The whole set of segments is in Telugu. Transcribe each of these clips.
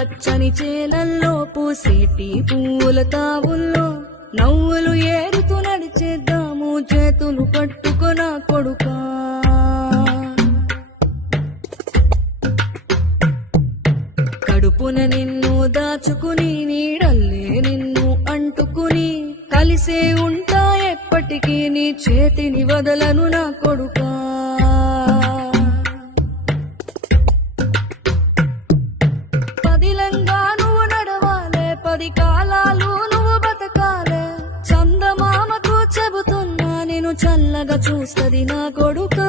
పచ్చని చేలల్లో పూసేటి పూల తావుల్లో నవ్వులు ఏరుతూ నడిచేద్దాము చేతులు పట్టుకొన కొడుకా. కడుపున నిన్ను దాచుకుని నీడల్లే నిన్ను అంటుకుని కలిసే ఉంటా ఎప్పటికీ నీ చేతిని వదలను నా కొడుకా. పదిలంగా నువ్వు నడవాలే, 10 కాలాలు నువ్వు బతకాలే. చందమామకు చెబుతున్నా నేను చల్లగా చూస్తది నా కొడుకా.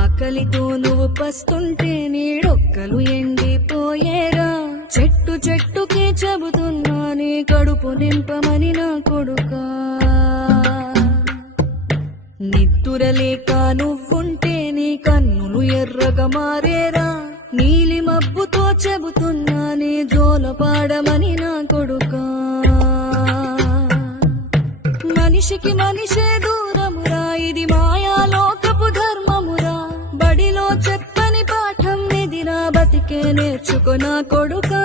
ఆకలితో నువ్వు పస్తుంటే నీడొక్కలు ఎండిపోయేరా. చెట్టు చెట్టుకి చెబుతున్నా నీ కడుపు నింపమని నా కొడుకా. నిద్దురలేక నువ్వుంటే నీ కన్నులు ఎర్రగా మారేరా. నీలి మబ్బుతో చెబుతున్నా నీ జోలపాడమని నా కొడుకా. మనిషికి మనిషే దూరమురా, ఇది మాయాలోకపు ధర్మమురా. బడిలో చెప్పని పాఠం ఇదిరా, బతికే నేర్చుకో నా కొడుకా.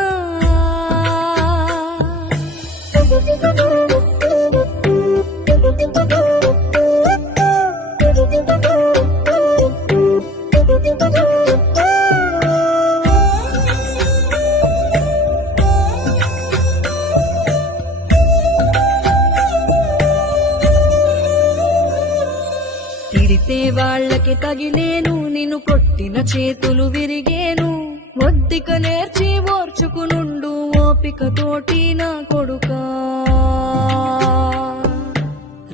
తిడితే వాళ్ళకి తగిలేను, నిన్ను కొట్టిన చేతులు విరిగేను. ఒద్దిక నేర్చి ఓర్చుకునుండు ఓపికతోటి నా కొడుకా.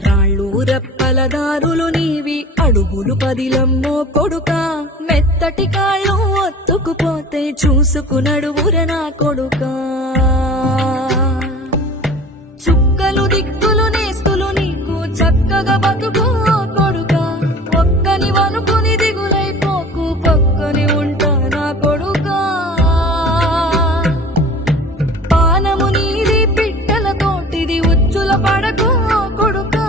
రాళ్ళు రప్పల దారులు నీవి, అడుగులు 10లమ్మో కొడుకా. మెత్తటి కాళ్ళు ఒత్తుకుపోతే చూసుకునడువుర నా కొడుకా. చుక్కలు దిక్కులు నేస్తులు నీకు చక్కగా బతుకు కొడుకా. ఒక్కని వనుకుని దిగులైపోకు, పక్కని ఉంటా నా కొడుకా. పానము నీది పిట్టల తోటిది, ఉచ్చుల పడకు కొడుకా.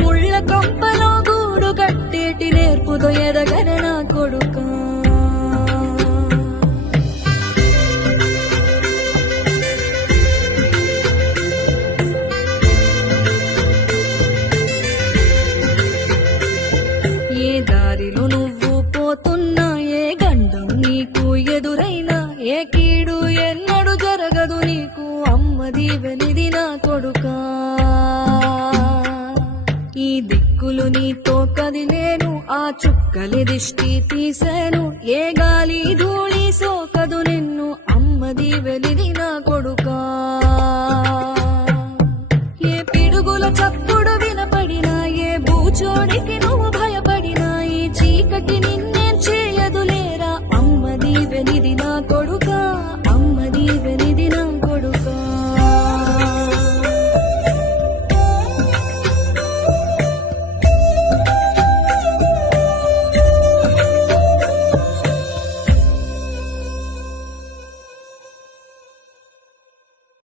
ముళ్ళ కంపలో గూడు కట్టేటి నేర్పుతో ఎదగర నా కొడుకా. ఏ దారిలో నువ్వు పోతున్నా, ఏ గండం నీకు ఎదురైనా, ఏ కీడు ఎన్నడు జరగదు నీకు అమ్మ దీవెనిది నా కొడుకా. ఈ దిక్కులు నీతో కదిలేను, ఆ చుక్కలి దిష్టి తీసేను. ఏ గాలి ధూళి సోకదు నిన్ను అమ్మ దీవెనిది నా కొడుకా. ఏ పిడుగుల చప్పుడు